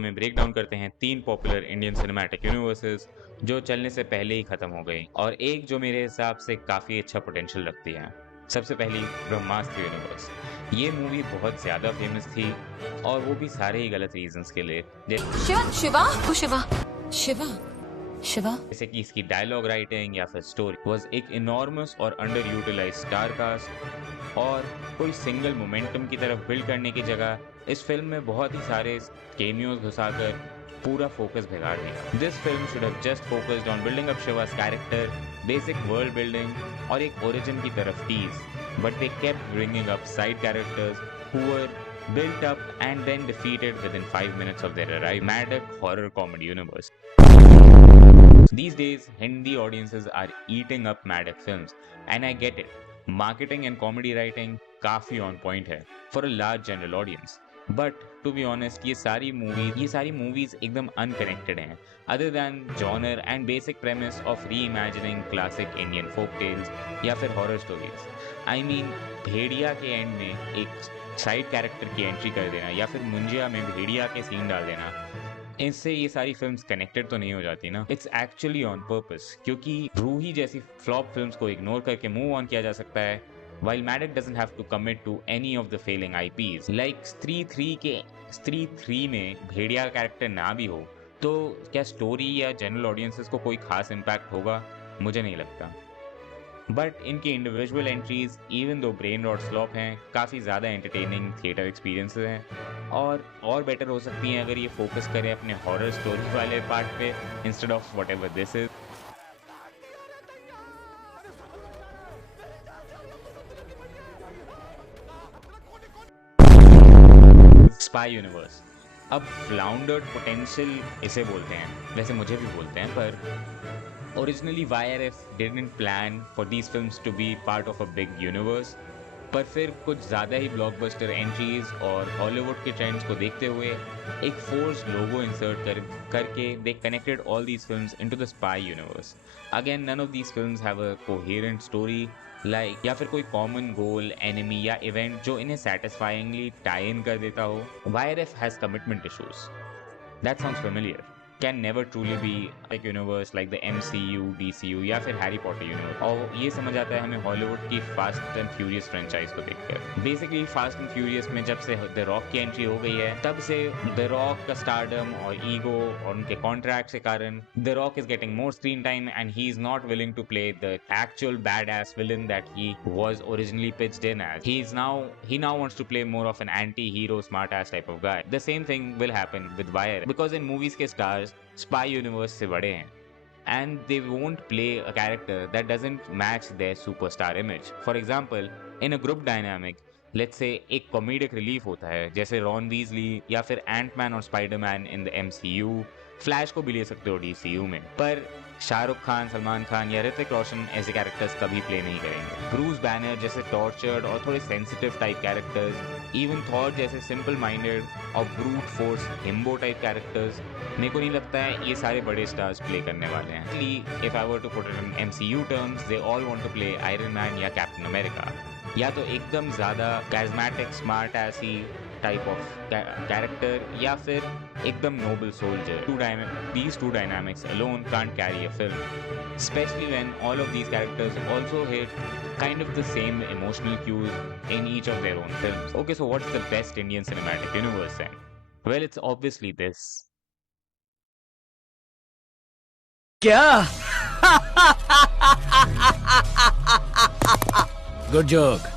में break down करते हैं 3 पॉपुलर इंडियन सिनेमैटिक यूनिवर्सेस जो चलने से पहले ही खत्म हो गई और एक जो मेरे हिसाब से काफी अच्छा पोटेंशियल रखती है। सबसे पहली ब्रह्मास्त्र यूनिवर्स। ये मूवी बहुत ज्यादा फेमस थी और वो भी सारे ही गलत रीजंस के लिए, शिवा शिवा शिवा शिवा शिवा जैसे कि इसकी डायलॉग राइटिंग या फिर स्टोरी वाज एक इनॉर्मस और अंडर यूटिलाइज स्टार कास्ट और कोई सिंगल मोमेंटम की तरफ बिल्ड करने की जगह इस फिल्म में बहुत ही सारे केमियोज घुसाकर पूरा फोकस बिगाड़ दिया। This film should have just focused on building up Shiva's character, basic world building और एक ओरिजिन की तरफ tease, but they kept bringing up side characters who were built up and then defeated within 5 minutes of their arrival. Maddock horror comedy universe. These days, Hindi audiences are eating up Maddock films, and I get it. Marketing and comedy writing काफी on point है for a large general audience. But to be honest, ये सारी movies एकदम unconnected हैं, other than genre and basic premise of reimagining classic Indian folk tales या फिर horror stories. I mean, भेड़िया के and में एक साइड कैरेक्टर की एंट्री कर देना या फिर मुंजिया में भेड़िया के सीन डाल देना, इससे ये सारी फिल्म्स कनेक्टेड तो नहीं हो जाती ना। इट्स एक्चुअली ऑन पर्पस, क्योंकि रूही जैसी फ्लॉप फिल्म्स को इग्नोर करके मूव ऑन किया जा सकता है, while Maddock doesn't have to commit to any of the failing IPs. Like स्त्री 3 में भेड़िया का कैरेक्टर ना भी हो तो क्या स्टोरी या जनरल ऑडियंसेस को कोई खास इम्पैक्ट होगा? मुझे नहीं लगता। बट इनकी individual entries even though brain rot slop हैं, काफ़ी ज़्यादा एंटरटेनिंग थिएटर एक्सपीरियंसेस हैं और बेटर हो सकती हैं अगर ये फोकस करें अपने हॉरर स्टोरी वाले पार्ट पे instead of what ever this is. Spy universe. अब फ्लाउंडर्ड पोटेंशियल इसे बोलते हैं, वैसे मुझे भी बोलते हैं, पर originally YRF didn't plan for these films to be part of a big universe, पर फिर कुछ ज़्यादा ही ब्लॉकबस्टर एंट्रीज और हॉलीवुड के ट्रेंड्स को देखते हुए एक फोर्स लोगो इंसर्ट करके they connected all these films into the spy universe. Again none of these films have a coherent story like या फिर कोई कॉमन गोल, एनिमी या इवेंट जो इन्हें सैटिस्फाइंगली टाई इन कर देता हो। YRF has commitment issues. That sounds familiar. Can never truly be like universe like the MCU, DCU या फिर हैरी पॉटर यूनिवर्स। और ये समझ आता है हमें हॉलीवुड की फास्ट एंड फ्यूरियस फ्रेंचाइज को देखकर। बेसिकली फास्ट एंड फ्यूरियस में जब से द रॉक की एंट्री हो गई है तब से द रॉक का स्टारडम और ईगो और उनके कॉन्ट्रैक्ट के कारण the Rock is getting more screen time and he is not willing to play the actual badass villain that he was originally pitched in as. He now wants to play more of an anti-hero smart ass type of guy. The same thing will happen with Wire because in movies के stars spy universe से बड़े हैं and they won't play a character that doesn't match their superstar image. For example in a group dynamic let's say एक comedic relief होता है जैसे Ron Weasley या फिर एंटमैन और Spiderman in the MCU, flash को भी ले सकते हो DCU में, पर शाहरुख खान, सलमान खान या ऋतिक रोशन ऐसे कैरेक्टर्स कभी प्ले नहीं करेंगे। ब्रूस बैनर जैसे टॉर्चर्ड और थोड़े sensitive type characters, even Thor जैसे सिंपल माइंडेड और ब्रूट फोर्स हिम्बो टाइप कैरेक्टर्स, मेरे को नहीं लगता है ये सारे बड़े स्टार्स प्ले करने वाले हैं। If I were to put it in MCU terms, they all want to play Iron Man या कैप्टन अमेरिका, या तो एकदम ज़्यादा कैरिज्मेटिक स्मार्ट ऐसी टाइप ऑफ कैरेक्टर या फिर एकदम noble soldier. These two dynamics alone can't carry a film, especially when all of these characters also hit kind of the same emotional cues in each of their own films. Okay, so what's the best Indian cinematic universe then? Well, it's obviously this. क्या? Good joke.